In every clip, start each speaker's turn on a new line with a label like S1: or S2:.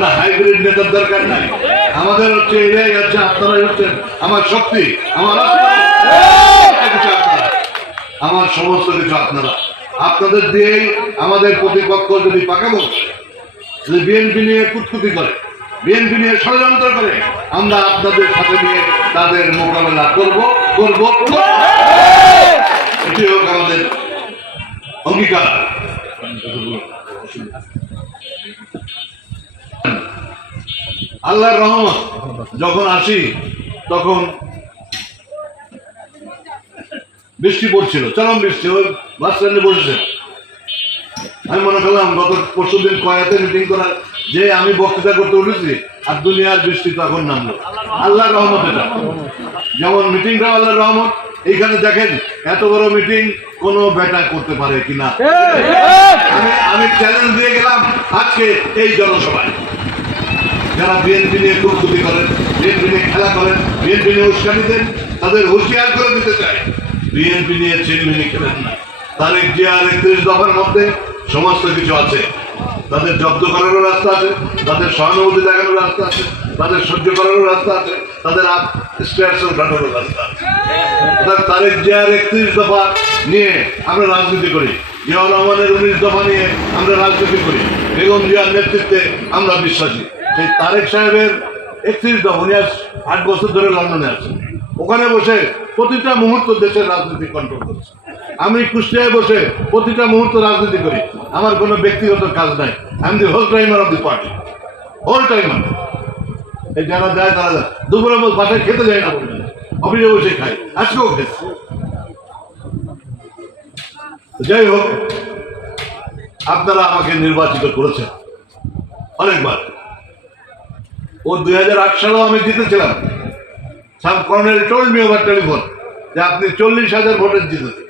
S1: কোনো হাইব্রিড নেতার দরকার নাই। আমাদের হচ্ছে এটাই হচ্ছে আপনারাই হচ্ছেন আমার শক্তি আমার। আমার সমস্ত কিছু আপনারা। আপনাদের দিয়েই আমাদের প্রতিপক্ষ যদি পাকাবো যদি বিএনপি নিয়ে কুতকুতি করে বিএনপি নিয়ে ষড়যন্ত্র করে আমরা আপনাদের সাথে নিয়ে তাদের মোকাবেলা করব করব। আল্লাহর রহমত। যখন আসি তখন বৃষ্টি পড়ছিল চরম বৃষ্টি ওই বাস স্ট্যান্ডে বসেছে। আমি মনে করলাম গত পরশু দিন কয়াতে মিটিং করার যে আমি বক্তৃতা করতে উঠেছি আর দুনিয়ার বৃষ্টি তখন নামলো। আল্লাহর রহমত এটা। যেমন মিটিংটা আল্লাহর রহমত এইখানে দেখেন এত বড় মিটিং কোন বেটা করতে পারে কিনা। আমি আমি চ্যালেঞ্জ দিয়ে গেলাম আজকে এই জনসভায়। যারা বিএনপি নিয়ে কুকুতি করেন, বিএনপি নিয়ে খেলা করেন, বিএনপি নিয়ে উস্কানি দেন, তাদের হুঁশিয়ার করে দিতে চাই বিএনপি নিয়ে চিনমিনি খেলেন না। তারেক জিয়ার একত্রিশ দফার মধ্যে সমস্ত কিছু আছে। তাদের জব্দ করারও রাস্তা আছে, তাদের সহানুভূতি দেখানোর রাস্তা আছে, তাদের সহ্য করারও রাস্তা আছে, তাদের স্ট্যাটাস ওঠানোরও রাস্তা আছে। তারেক জিয়ার একত্রিশ দফা নিয়ে আমরা রাজনীতি করি। জিয়াউর রহমানের উনিশ দফা নিয়ে আমরা রাজনীতি করি। বেগম জিয়ার নেতৃত্বে আমরা বিশ্বাসী। সেই তারেক সাহেবের একত্রিশ দফা, উনি আট বছর ধরে লন্ডনে আছেন। ওখানে বসে প্রতিটা মুহূর্ত দেশের রাজনীতি কন্ট্রোল করছে। আমি কুষ্টিয়ায় বসে প্রতিটা মুহূর্ত রাজনীতি করি। আমার কোনো ব্যক্তিগত কাজ নাই। আমি the whole timer of the party whole timer এই যারা যায়, তারা যায়। দুপুরে বাসায় খেতে যায় না অফিসে বসে খাই। আজকেও খেয়েছি। যাই হোক, আপনারা আমাকে নির্বাচিত করেছেন। অনেকবার। ও দুই হাজার আট সালেও আমি জিতেছিলাম। Some colonel told me over telephone যে আপনি চল্লিশ হাজার ভোটের জিতেছেন।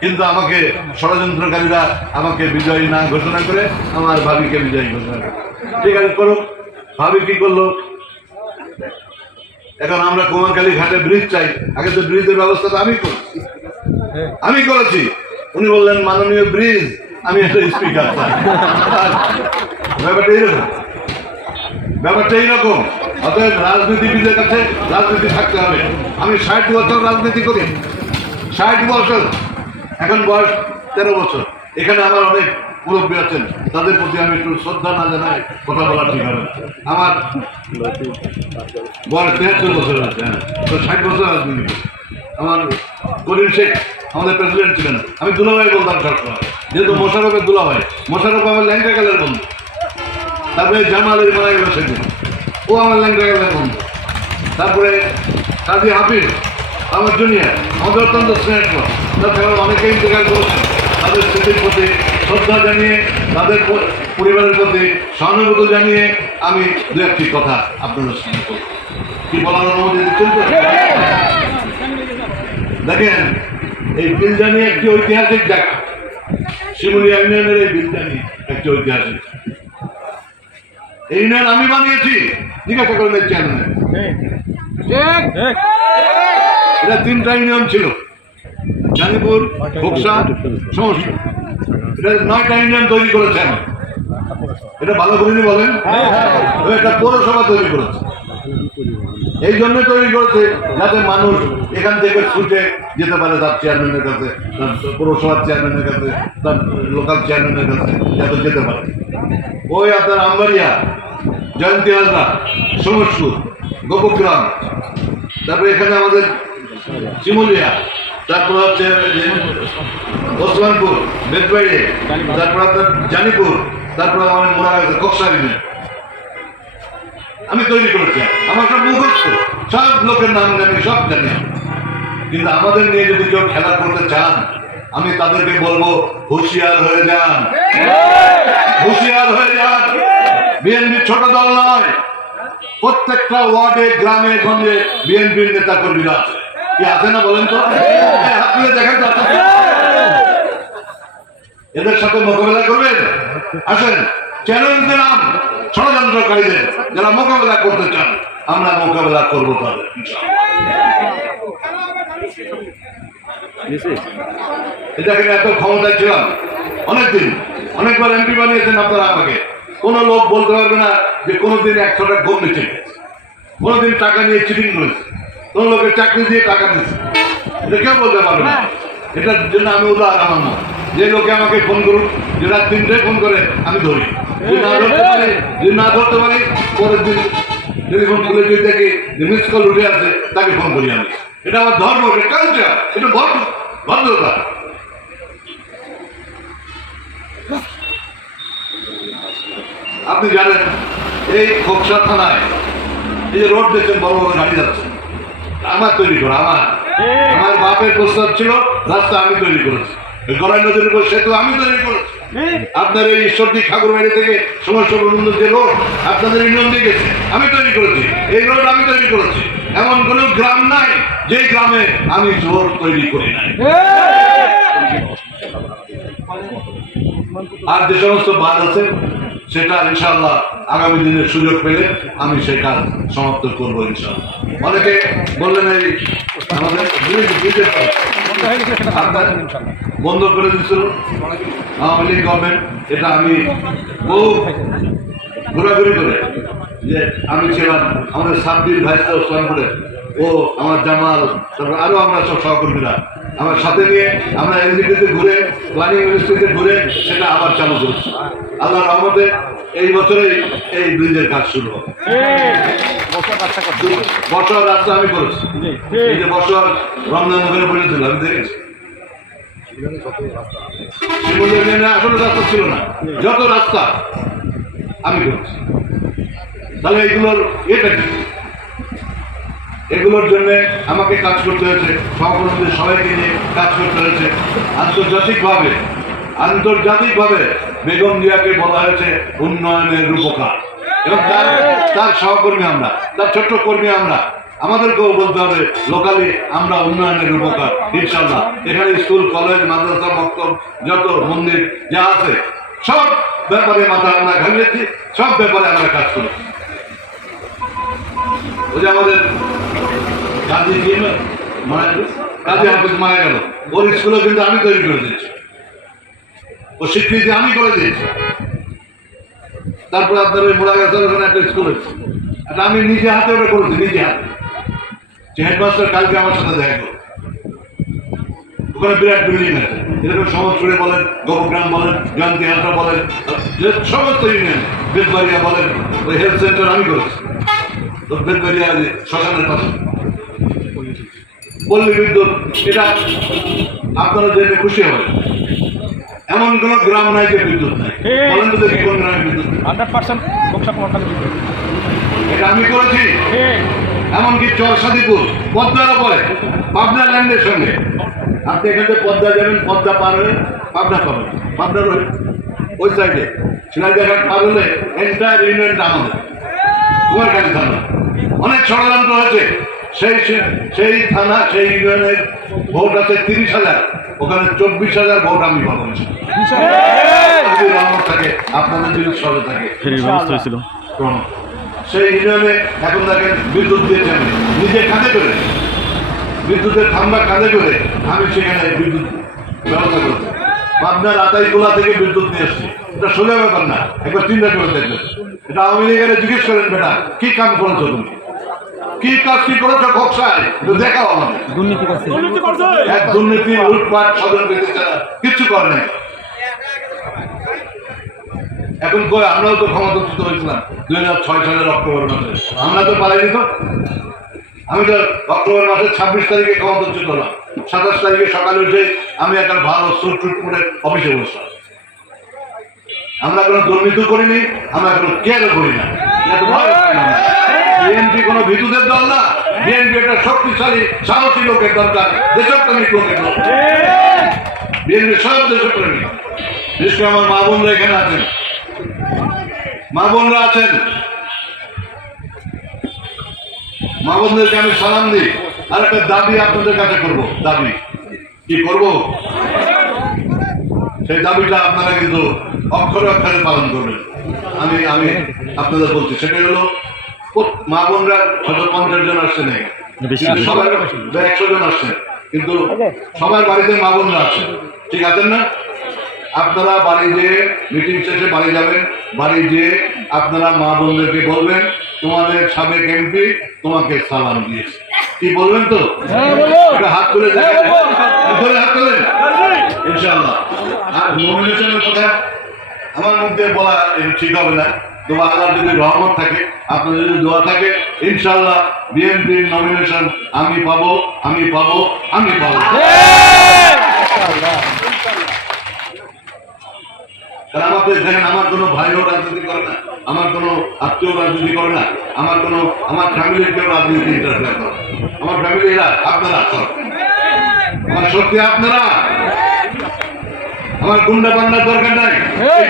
S1: কিন্তু আমাকে ষড়যন্ত্রকারীরা আমাকে বিজয়ী না ঘোষণা করে, আমার ভাবিকে বিজয়ী ঘোষণা করে। ঠিক আছে, করুক। ভাবি কি করল? এখন আমরা কুমারখালী ঘাটে ব্রিজ চাই। আগে তো ব্রিজের ব্যবস্থা তো আমি করেছি আমি করেছি। উনি বললেন, মাননীয় ব্রিজ, আমি একটা স্পিকার চাই। ব্যাপারটা ব্যাপারটা এইরকম। অতএব রাজনীতিবিদের কাছে রাজনীতি থাকতে হবে। আমি ষাট বছর রাজনীতি করি। ষাট বছর। এখন বয়স তেরো বছর। এখানে আমার অনেক মুরব্বী আছেন। তাদের প্রতি আমি একটু শ্রদ্ধা না জানাই কথা বলা ঠিক হবে আমার বয়স তেহাত্তর বছর আছে হ্যাঁ। তো ষাট বছর রাজনীতি আমার করিম শেখ, আমাদের প্রেসিডেন্ট ছিলেন। আমি দুলাভাই বলতাম সবসময়। যেহেতু মোশারফের দুলাভাই, মোশারফ আমার ল্যাংটা কালের বন্ধু। তারপরে জামালের মারা গেল সেদিন ও আমার ল্যাংটা কালের বন্ধু তারপরে কাজী হাফিজ, আমার জুনিয়র আমাদের অত্যন্ত স্নেহ তাছাড়াও অনেকে ইন্তেকাল করেছেন তাদের স্মৃতির প্রতি শ্রদ্ধা জানিয়ে, তাদের পরিবারের প্রতি সহানুভূতি জানিয়ে আমি দু একটি কথা আপনাদের সঙ্গে বলব। কি বলার অনুমতি তো? দেখেন, এই বিলজানি একটি ঐতিহাসিক জায়গা। শিমুলিয়া ইউনিয়নের এই বিলজানি একটি ঐতিহাসিক এই ইউনিয়ন আমি বানিয়েছি। জিজ্ঞাসা এই চেয়ারম্যান এটা তিনটা ইউনিয়ন ছিল। জানিপুর বক্সা সমস্যা এটা নয়টা ইউনিয়ন তৈরি করেছেন। এটা ভালো করিনি বলেন এটা একটা পৌরসভা তৈরি করেছে। এই জন্য তৈরি করেছে যাতে মানুষ এখান থেকে ছুটে যেতে পারে তার চেয়ারম্যানের কাছে, তার পৌরসভার চেয়ারম্যানের কাছে, তার লোকাল চেয়ারম্যানের কাছে, যাতে যেতে পারে। ওই আপনার আমবাড়িয়া জয়ন্তী হাজরা সমসপুর গোপগ্রাম, তারপরে এখানে আমাদের শিমুলিয়া, তারপর হচ্ছে ওসমানপুর বেদবাড়ি তারপর আপনার জানিপুর, তারপর আমাদের মোড়া কক্সারিনে আমি তৈরি করেছি। আমার সব মুখস্থ সব লোকের নাম জানি সব জানি। কিন্তু আমাদের নিয়ে যদি কেউ খেলা করতে চান আমি তাদেরকে বলব হুঁশিয়ার হয়ে যান। হুঁশিয়ার হয়ে যান। বিএনপি ছোট দল নয়। প্রত্যেকটা ওয়ার্ডে গ্রামে গঞ্জে বিএনপির নেতা কর্মীরা আছে। কি আছে না বলেন তো? এই হাত তুলে দেখেন তো। এদের সাথে মোকাবেলা করবেন? আসেন চ্যালেঞ্জ দিলাম ষড়যন্ত্রকারীদের যারা মোকাবেলা করতে চান, আমরা মোকাবেলা করব তাদের। এত ছিলাম। অনেকদিন, অনেকবার এমপি বানিয়েছেন আপনারা আমাকে। কোনো লোক বলতে পারবে না যে কোনোদিন একশো টাকা ঘুম নিচ্ছে কোনোদিন টাকা নিয়ে চিটিং করেছে। কোনো লোকের চাকরি দিয়ে টাকা দিচ্ছে এটা কেউ বলতে পারবে না। এটার জন্য আমি উদাহরণ আমার যে লোকে আমাকে ফোন করুক যে রাত তিনটায় ফোন করে আমি ধরি। যদি না ধরতে পারি পরের দিন টেলিফোন খুলে যদি দেখি যে মিস কল উঠে আছে তাকে ফোন করি আমি। এটা আমার ধর্ম এটা কালচার এটা ভদ্র ভদ্রতা। আপনি জানেন এই খোকসা থানায় এই যে রোড দেখছেন বড় বড় গাড়ি যাচ্ছে। আমার তৈরি করা আমার। আমার বাপের প্রস্তাব ছিল রাস্তা আমি তৈরি করেছি। গড়াই নদীর উপর সেতু আমি তৈরি করেছি। আপনার এই ঈশ্বরদী ঠাকুর বাড়ি থেকে সমস্ত পর্যন্ত যে রোড আপনাদের ইউনিয়ন দিয়ে গেছে আমি তৈরি করেছি। এই রোড আমি তৈরি করেছি। এমন কোনো গ্রাম নাই যে গ্রামে আমি জোর তৈরি করি নাই। আর যে সমস্ত বাদ আছে সেটা ইনশাল্লাহ আগামী দিনে সুযোগ পেলে আমি সেই কাজ সমাপ্ত করব ইনশাল্লাহ অনেকে বললেন এই আমাদের বন্ধ করে দিচ্ছিল আওয়ামী লীগ গভর্নমেন্ট এটা আমি বহু ঘোরাঘুরি করে যে আমি ছিলাম আমাদের সাব্বির ভাইসা ওসমানপুরে ও আমার জামাল, তারপর আরও আমরা সব সহকর্মীরা। আমার সাথে নিয়ে আমরা এনজিপিতে ঘুরে প্ল্যানিং মিনিস্ট্রিতে ঘুরে সেটা আবার চালু করেছি। আল্লাহ রহমতে এই বছরেই এই ব্রিজের কাজ শুরু হবে। বছর রাস্তা আমি করেছি। বছর রমজান ওখানে পড়েছিল আমি দেখেছি। যত রাস্তা, আমি করেছি তাহলে এগুলোর এটা কি? এগুলোর জন্য আমাকে কাজ করতে হয়েছে, সহকর্মীদের সবাইকে নিয়ে কাজ করতে হয়েছে। আন্তর্জাতিকভাবে আন্তর্জাতিকভাবে বেগম জিয়াকে বলা হয়েছে উন্নয়নের রূপকার। এবং তার তার সহকর্মী আমরা, তার ছোট্ট কর্মী আমরা। আমাদেরকেও বলতে হবে লোকালি আমরা উন্নয়নের রূপকার ইনশাল্লাহ এখানে স্কুল কলেজ মাদ্রাসা মক্তব যত মন্দির যা আছে, সব ব্যাপারে মাথা আমরা ঘামিয়েছি, সব ব্যাপারে আমরা কাজ করেছি। ওই যে আমাদের গান্ধী কি না? মানে কাজী হাফিজ মারা গেল। ওর স্কুলে কিন্তু আমি তৈরি করে দিয়েছি। ও স্বীকৃতি আমি করে দিয়েছি। তারপরে আপনার ওই মোড়া গাছের ওখানে একটা স্কুল এটা আমি নিজে হাতে ওটা করেছি, নিজে হাতে। যে হেডমাস্টার কালকে আমার সাথে দেখা করো ওখানে বিরাট বিল্ডিং আছে এরকম সমস্ত বলেন গোপগ্রাম বলেন গান্ধী হাটা বলেন সমস্ত ইউনিয়ন বেদবাড়িয়া বলেন ওই হেলথ সেন্টার আমি করেছি। তো বেদবাড়িয়া যে শ্মশানের পাশে। পল্লী বিদ্যুৎ এটা আপনারা জেনে খুশি হবেন। এমন কোন গ্রাম নাই যে বিদ্যুৎ নাই। বলেন তো দেখি কোন গ্রামে বিদ্যুৎ
S2: হান্ড্রেড পার্সেন্ট
S1: এটা আমি করেছি। এমনকি চরসাদিপুর পদ্মার ওপরে পাবনা ল্যান্ডের সঙ্গে। আপনি এখান থেকে পদ্মা যাবেন পদ্মা পার হয়ে পাবনা পাবেন। পাবনার ওই ওই সাইডে সিরাজঘাট পার হলে এন্টায়ার ইউনিয়নটা আমাদের। কুমারখালী থানা। অনেক ষড়যন্ত্র হয়েছে। সেই সেই থানা সেই ইউনিয়নের ভোট আছে তিরিশ হাজার। ওখানে চব্বিশ হাজার ভোট আমি পাবো। আপনাদের যদি সরে থাকে। সেই ইউনিয়নে এখন দেখেন বিদ্যুৎ দিয়েছে আমি নিজে কাঁধে করে। বিদ্যুতের খাম্বা কাঁধে করে আমি সেখানে বিদ্যুৎ ব্যবস্থা করছি। পাবনার থেকে বিদ্যুৎ নিয়ে আসছি এটা সোজা ব্যাপার না একবার চিন্তা করে দেখবেন। এটা আওয়ামী লীগের জিজ্ঞেস করেন বেটা কি কাম করেছ তুমি? কি কাজ কি করেছ একটু দেখাও আমাদের
S2: দুর্নীতি করছে।
S1: এক দুর্নীতি লুটপাট ছাড়া কিচ্ছু করে নাই। এখন কই, আমরাও তো ক্ষমতাচ্যুত হয়েছিলাম। দুই হাজার ছয় সালের অক্টোবর মাসে। আমরা তো পালাইনি তো। আমি তো অক্টোবর মাসের ছাব্বিশ তারিখে ক্ষমতাচ্যুত হলাম। সাতাশ তারিখে সকালে উঠে আমি একটা ভালো সুট টুট করে অফিসে বসলাম। আমরা কোনো দুর্নীতি করিনি, আমরা কোনো কেয়ারও করি না বিএনপি কোনো ভিতুদের দল না। বিএনপি একটা শক্তিশালী, সাহসী লোকের দরকার, দেশপ্রেমিক লোকের দরকার। বিএনপি সব দেশপ্রেমিক। বিশেষ করে আমার মা বোনরা এখানে আছেন। মা বোনরা আছেন? মা বোনদেরকে আমি সালাম দিই। আর একটা দাবি আপনাদের কাছে করব দাবি। কি করব? সেই দাবিটা আপনারা কিন্তু অক্ষরে অক্ষরে পালন করবেন। আমি আমি আপনাদের বলছি সেটা হলো মা বোনরা হয়তো পঞ্চাশ জন আসছে নেই। সবার একশো জন আসছে। কিন্তু সবার বাড়িতে মা বোনরা আছে। ঠিক আছেন না? আপনারা বাড়ি যেয়ে মিটিং শেষে বাড়ি যাবেন বাড়ি যেয়ে আপনারা মা বোনদেরকে বলবেন তোমাদের সাবেক এমপি তোমাকে সালাম দিয়েছে। কি বলবেন তো? হাত তুলে ধরে হাত তুলেন। আর নমিনেশনের কথা আমার মধ্যে বলা ঠিক হবে না। তো আল্লাহ যদি রহমত থাকে আপনাদের যদি দোয়া থাকে ইনশাআল্লাহ বিএনপির নমিনেশন আমি পাবো আমি পাবো আমি পাবো। কারণ আমাদের দেখেন, আমার কোনো ভাইও রাজনীতি করে না, আমার কোনো আত্মীয় রাজনীতি করে না, আমার কোনো, আমার ফ্যামিলির কেউ রাজনীতি ইন্টারফেয়ার করে আমার ফ্যামিলি এরা, আপনারা আমার শক্তি আপনারা? আমার গুন্ডা পান্ডার দরকার নাই?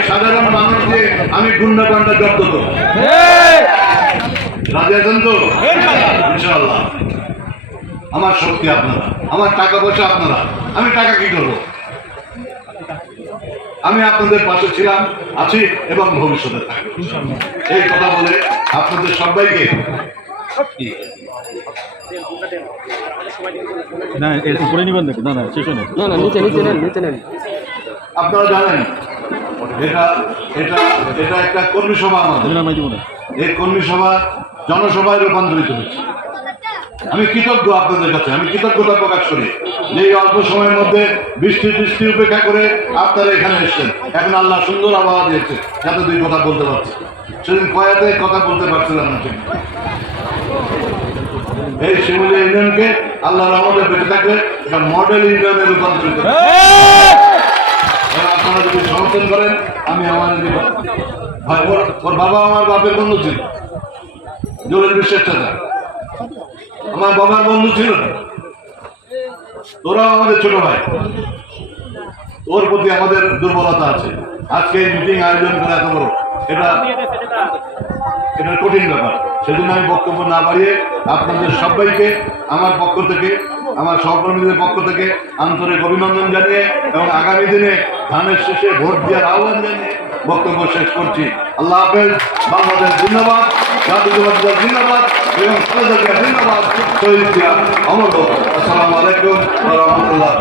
S1: সাধারণ মানুষ দিয়ে আমি গুন্ডা পান্ডা জব্দ তো? আমার শক্তি আপনারা, আমার টাকা পয়সা আপনারা, আমি টাকা কি করব? আমি আপনাদের পাশে ছিলাম আছি এবং ভবিষ্যতে থাকব। এই কথা বলে আপনাদের সবাইকে
S2: না এর উপরে নিবেন নাকি? না না শেষ না
S3: না না নিচে নিচে নেন নিচে নেন।
S1: আপনারা জানেন এটা এটা এটা একটা কর্মী সভা আমাদের। এই কর্মী সভা জনসভায় রূপান্তরিত হয়েছে আমি কৃতজ্ঞ আপনাদের কাছে আমি কৃতজ্ঞতা প্রকাশ করি। এই অল্প সময়ের মধ্যে বৃষ্টি বৃষ্টি উপেক্ষা করে আপনারা এখানে এসেছেন। এখন আল্লাহ সুন্দর আবহাওয়া দিয়েছে। যাতে দুই কথা বলতে পারছি সেদিন কয়াতে কথা বলতে পারছিলাম না ঠিক। এই শিমুলি ইউনিয়নকে আল্লাহ রহমতে বেঁচে থাকলে এটা মডেল ইউনিয়নে রূপান্তরিত আপনারা যদি সমর্থন করেন, আমি আমার ভাই, ওর বাবা আমার বাপের বন্ধু ছিল। জলের বিশ্বাস চাচা আমার বাবার বন্ধু ছিল না। তোরাও আমাদের ছোট ভাই। ওর প্রতি আমাদের দুর্বলতা আছে। আজকে মিটিং আয়োজন করে এত বড়। এটা এটা কঠিন ব্যাপার। সেজন্য আমি বক্তব্য না বাড়িয়ে আপনাদের সবাইকে, আমার পক্ষ থেকে, আমার সহকর্মীদের পক্ষ থেকে আন্তরিক অভিনন্দন জানিয়ে এবং আগামী দিনে ধানের শেষে ভোট দেওয়ার আহ্বান জানিয়ে বক্তব্য শেষ করছি। আল্লাহ হাফেজ, বাংলাদেশ জিন্দাবাদ জাতীয়বাদ জিন্দাবাদ এবং খালেদা জিন্দাবাদ। শহীদ অমর। আসসালামু আলাইকুম রহমতুল্লাহ